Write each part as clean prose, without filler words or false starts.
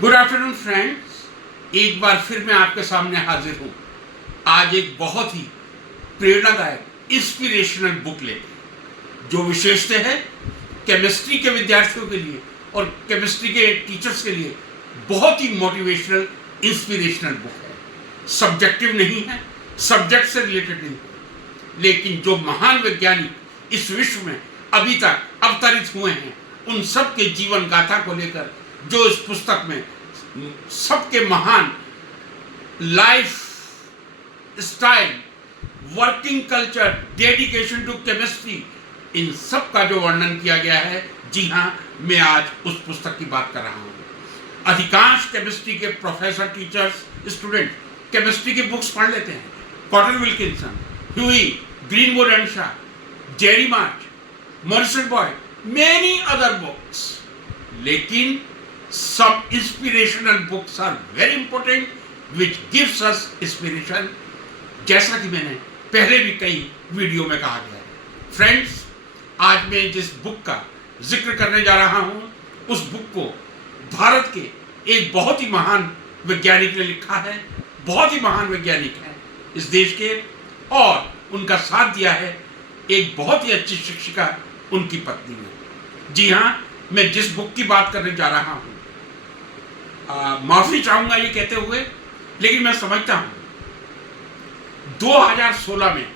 Good afternoon friends, एक बार फिर मैं आपके सामने हाजिर हूँ। आज एक बहुत ही प्रेरणादायक इंस्पिरेशनल बुक लेके, जो विशेषता है केमिस्ट्री के विद्यार्थियों के लिए और केमिस्ट्री के टीचर्स के लिए बहुत ही मोटिवेशनल इंस्पिरेशनल बुक है। सब्जेक्टिव नहीं है, सब्जेक्ट से रिलेटेड नहीं है, लेकिन जो महान वैज्ञानिक इस विश्व में अभी तक अवतरित हुए हैं उन सब के जीवन गाथा को लेकर जो इस पुस्तक में सबके महान lifestyle, working culture, dedication to chemistry, इन सब का जो वर्णन किया गया है। जी हाँ, मैं आज उस पुस्तक की बात कर रहा हूँ। अधिकांश केमिस्ट्री के प्रोफेसर, टीचर्स, स्टूडेंट केमिस्ट्री की बुक्स पढ़ लेते हैं। Cotton Wilkinson, Huheey, Greenwood and Shaw, Jerry March, Morrison Boyd, many other books. लेकिन some inspirational books are very important which gives us inspiration, जैसा कि मैंने पहले भी कई वीडियो में कहा गया है। फ्रेंड्स, आज मैं जिस बुक का जिक्र करने जा रहा हूँ उस बुक को भारत के एक बहुत ही महान वैज्ञानिक ने लिखा है। बहुत ही महान वैज्ञानिक है इस देश के, और उनका साथ दिया है एक बहुत ही अच्छी शिक्षिका, उनकी पत्नी ने। जी हाँ, मैं जिस बुक की बात करने जा रहा हूँ, माफी चाहूंगा ये कहते हुए, लेकिन मैं समझता हूं 2016 में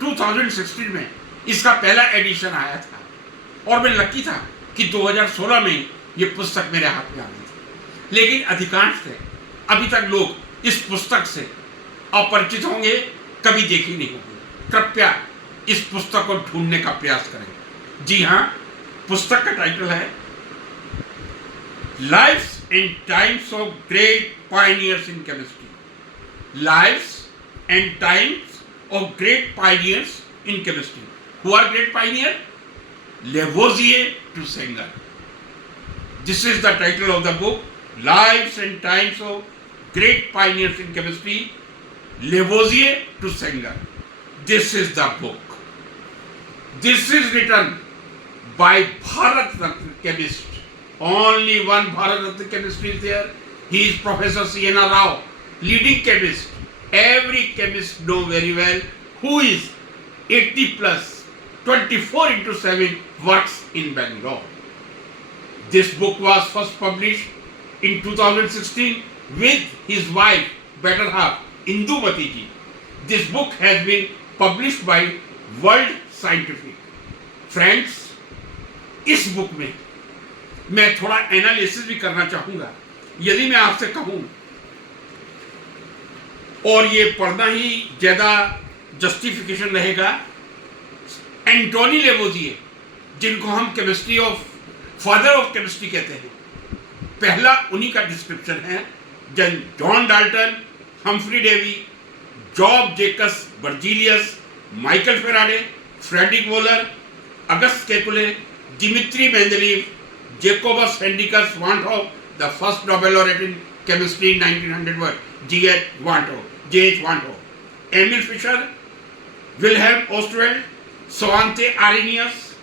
2016 में इसका पहला एडिशन आया था और मैं लकी था कि 2016 में ये पुस्तक मेरे हाथ में आ गई थी। लेकिन अधिकांश थे अभी तक लोग इस पुस्तक से अपरिचित होंगे, कभी देखी नहीं होगी। कृपया इस पुस्तक को ढूंढने का प्रयास करें। जी हाँ, पुस्तक का टाइटल है lives and times of great pioneers in chemistry. Lives and times of great pioneers in chemistry. Who are great pioneers? Lavoisier to Sanger. This is the title of the book. Lives and times of great pioneers in chemistry. Lavoisier to Sanger. This is the book. This is written by Bharat, chemist. Only one Bharat chemistry is there. He is Professor C.N. Rao, leading chemist. Every chemist know very well who is 80 plus, 24/7 works in Bangalore. This book was first published in 2016 with his wife, better half, Indumati ji. This book has been published by World Scientific. Friends, इस book में मैं थोड़ा analysis भी करना चाहूंगा। यदि मैं आपसे कहूं, और ये पढ़ना ही ज्यादा जस्टिफिकेशन रहेगा, एंटोनी लेवोजिए, जिनको हम chemistry of father of chemistry कहते हैं, पहला उन्हीं का डिस्क्रिप्शन है। जॉन डाल्टन, हम्फ्री डेवी, जॉब Jacob Berzelius, Michael Faraday, Friedrich Wohler, August Kekule, Dmitri Mendeleev, Jacobus Hendrikus Van't, the first Nobel laureate in chemistry in 1900 was J.H. Van't, Emil Fischer, Wilhelm Ostwald, Svante Arrhenius,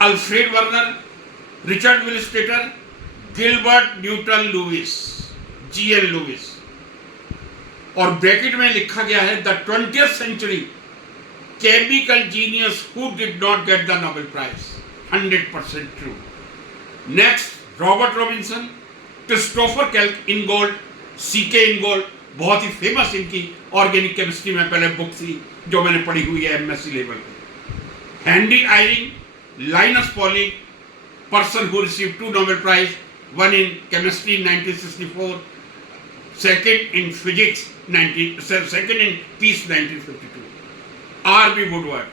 Alfred Werner, Richard Willstatter, Gilbert Newton Lewis, G.N. Lewis। और bracket में लिखा गया है the 20th century chemical genius who did not get the Nobel Prize। 100% true। Next, Robert Robinson, Christopher Kelk Ingold, C K Ingold, बहुत ही famous इनकी organic chemistry में पहले बुक थी जो मैंने पढ़ी हुई है एमएससी लेवल पे। Henry Eyring, Linus Pauling, person who received 2 Nobel Prize, one in chemistry in 1964, second in physics, second in peace 1952। R.B. Woodward,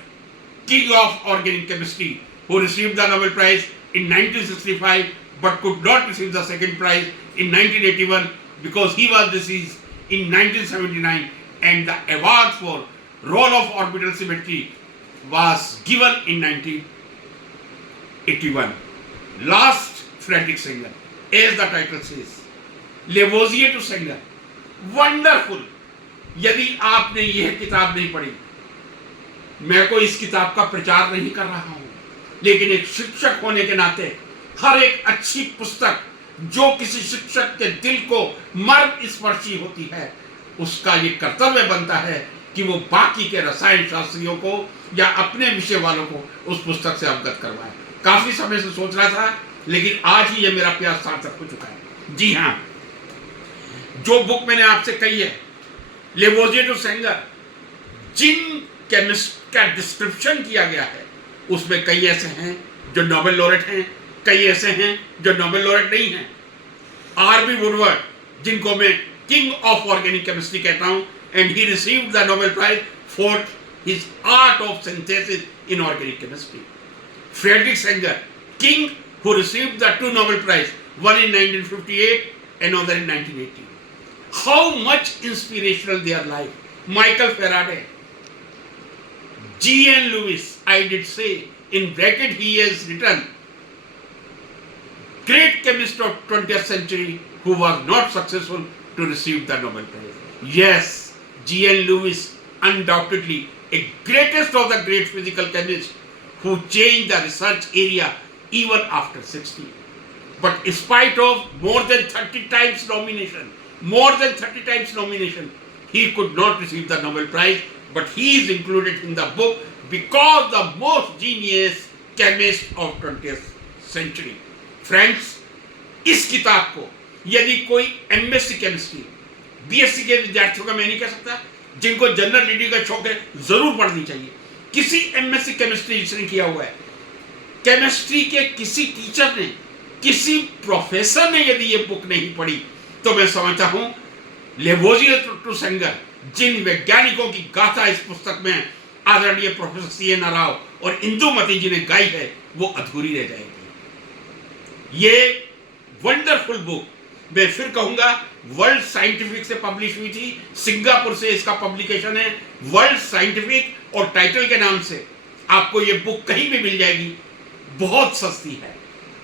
king of organic chemistry, who received the Nobel Prize in 1965 but could not receive the second prize in 1981 because he was deceased in 1979, and the award for role of orbital symmetry was given in 1981. Last, Frederick Sanger, as the title says, Lavoisier to Sanger, wonderful। यदि आपने यह किताब नहीं पढ़ी, मैं कोई इस किताब का प्रचार नहीं कर रहा हूं, लेकिन एक शिक्षक होने के नाते हर एक अच्छी पुस्तक जो किसी शिक्षक के दिल को मर्म स्पर्शी होती है, उसका ये कर्तव्य बनता है कि वो बाकी के रसायन शास्त्रियों को या अपने विषय वालों को उस पुस्तक से अवगत करवाए। काफी समय से सोच रहा था, लेकिन आज ही ये मेरा प्रयास सार्थक हो चुका है। जी हाँ, जो बुक मैंने आपसे कही है, लेवोजिए टू सेंगर, जिन केमिस्ट का डिस्क्रिप्शन किया गया है, उसमें कई ऐसे हैं जो नोबेल लॉरेट हैं, कई ऐसे हैं जो नोबेल लॉरेट नहीं हैं। आर.बी. वुडवर्ड, जिनको मैं किंग ऑफ ऑर्गेनिक केमिस्ट्री कहता हूं, and he received the Nobel prize for his art of synthesis in organic chemistry. Frederick Sanger, king who received the two Nobel Prize, one in 1958 and another in 1980. How much inspirational their life. Michael Faraday, G.N. Lewis, I did say, in bracket he has written, great chemist of 20th century who was not successful to receive the Nobel Prize. Yes, G.N. Lewis, undoubtedly a greatest of the great physical chemists who changed the research area even after 60. But in spite of more than 30 times nomination, he could not receive the Nobel Prize, but he is included in the book because the most genius chemist of 20th century. Friends, इस किताब को यदि कोई MSc chemistry, BSc के विद्यार्थियों का मैं नहीं कह सकता, जिनको जनरल रीडिंग का शौक है, जरूर पढ़नी चाहिए। किसी एमएससी केमिस्ट्री जिसने किया हुआ है, केमिस्ट्री के किसी टीचर ने, किसी प्रोफेसर ने यदि ये बुक नहीं पढ़ी, तो मैं समझता हूं लेवोजिए टू सेंगर, जिन वैज्ञानिकों की गाथा इस पुस्तक में आदरणीय प्रोफेसर C.N. राव और इंदुमती जी ने गाई है, वो अधूरी रह जाएगी। ये वंडरफुल बुक, मैं फिर कहूंगा, वर्ल्ड साइंटिफिक से पब्लिश हुई थी, सिंगापुर से इसका पब्लिकेशन है, वर्ल्ड साइंटिफिक, और टाइटल के नाम से आपको ये बुक कहीं भी मिल जाएगी, बहुत सस्ती है।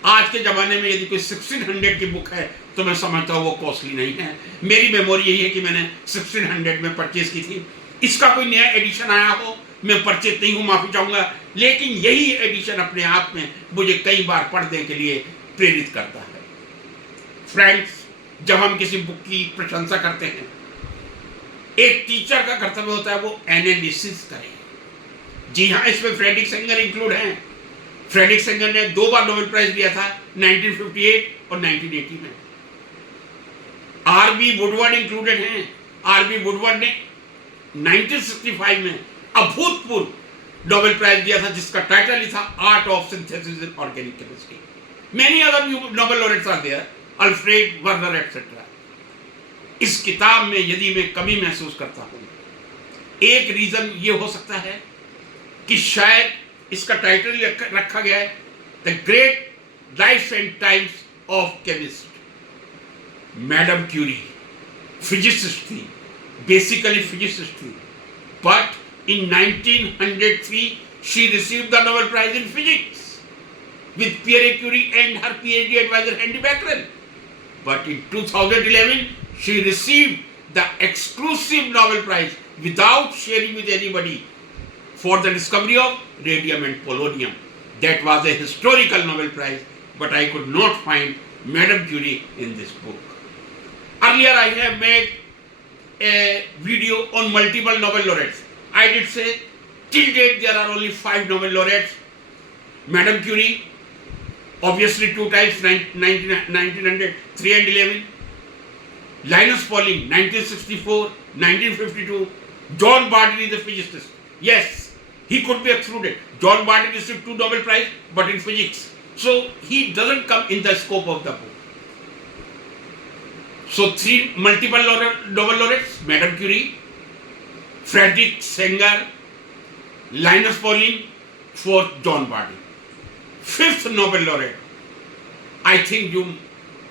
आज के जमाने में यदि कोई 1600 की बुक है तो मैं समझता हूँ वो कॉस्टली नहीं है। मेरी मेमोरी यही है कि मैंने 1600 में परचेज की थी। इसका कोई नया एडिशन आया हो, मैं परचेज नहीं हूँ, माफी चाहूंगा, लेकिन यही एडिशन अपने आप में मुझे कई बार पढ़ने के लिए प्रेरित करता है। फ्रेंड्स, जब हम किसी बुक की प्रशंसा करते हैं, एक टीचर का कर्तव्य होता है वो एनालिसिस करे। जी हाँ, इसमें फ्रेडरिक सेंगर इंक्लूड हैं। फ्रेडरिक सेंगर ने 2 बार नोबेल प्राइज लिया था, 1958 और 1980 में। आर.बी. वुडवर्ड इंक्लूडेड हैं। आर.बी. वुडवर्ड ने 1965 में अभूतपूर्व नोबेल प्राइज दिया था, जिसका टाइटल ही था art of synthesis in organic chemistry. Many other Nobel laureates are there, Alfred Werner etcetera. इस किताब में यदि मैं कमी महसूस करता हूं, एक रीजन ये हो सकता है कि शायद इसका टाइटल रखा गया है the great life and times of chemist. Madam Curie physicist थी, बेसिकली फिजिसिस्ट थी, but in 1903 she received the Nobel prize in physics with Pierre Curie and her PhD advisor Henry Becquerel. But in 2011, she received the exclusive Nobel Prize without sharing with anybody for the discovery of radium and polonium. That was a historical Nobel Prize, but I could not find Madame Curie in this book. Earlier I have made a video on multiple Nobel laureates. I did say till date there are only 5 Nobel laureates. Madame Curie, obviously 2 times, 1900, 3 and 11. Linus Pauling, 1964, 1952. John Bartlett is a physicist. Yes, he could be excluded. John Bartlett received 2 Nobel Prize, but in physics. So he doesn't come in the scope of the book. So 3 multiple Nobel laureates: Madame Curie, Frederick Sanger, Linus Pauling, 4th John Bartlett. 5th Nobel laureate. I think you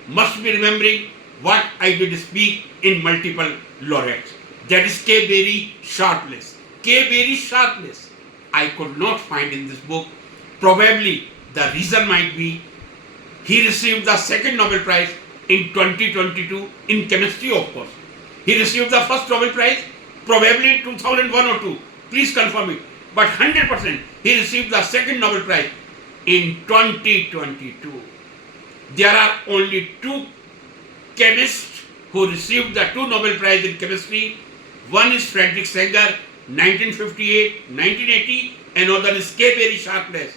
must be remembering what I did speak in multiple laureates. That is K. Berry Sharpless. K. Berry Sharpless I could not find in this book. Probably the reason might be he received the 2nd Nobel Prize in 2022 in chemistry, of course. He received the 1st Nobel Prize probably in 2001 or 2. Please confirm it. But 100% he received the 2nd Nobel Prize in 2022. there are only two chemists who received the two Nobel Prize in chemistry. One is Friedrich Sanger, 1958, 1980, another is K. Berry Sharpless,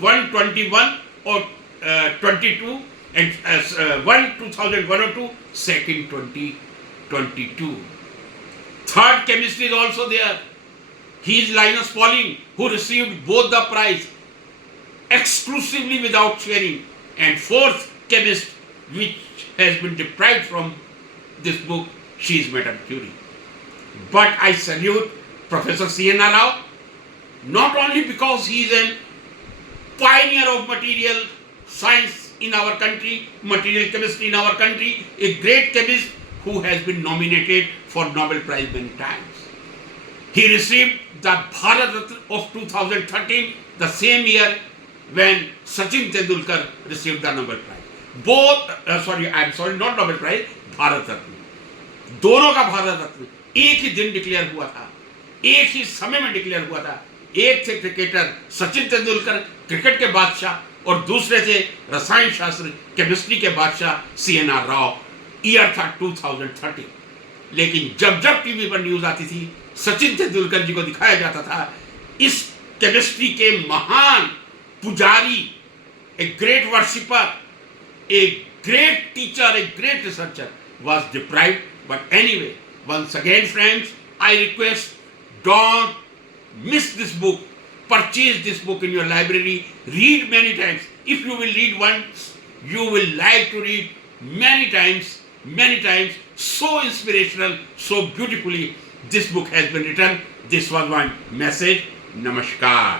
121 or 22, and one 2001 or 2, second 2022. Third chemist is also there. He is Linus Pauling, who received both the prize exclusively without sharing. And fourth chemist, which has been deprived from this book, she is Madame Curie. But I salute Professor C.N.R. Rao, not only because he is a pioneer of material science in our country, material chemistry in our country, a great chemist who has been nominated for Nobel Prize many times. He received the Bharat Ratna of 2013, the same year when Sachin Tendulkar received the Nobel Prize. Not Nobel Prize, Bharat Ratna. दोनों का भारत रत्न एक ही दिन declare हुआ था, एक ही समय में declare हुआ था. एक थे क्रिकेटर सचिन तेंदुलकर, क्रिकेट के बादशाह, और दूसरे थे रसायन शास्त्र केमिस्ट्री के बादशाह C.N.R. राव. ईयर था 2013. लेकिन जब जब टीवी पर न्यूज आती थी, सचिन तेंदुलकर जी को दिखाया जाता था, इस केमिस्ट्री के महान पुजारी, a great worshipper, a great teacher, a great researcher was deprived. But anyway, once again friends, I request, don't miss this book. Purchase this book in your library. Read many times. If you will read once, you will like to read many times, many times. So inspirational, so beautifully this book has been written. This was my message. Namaskar.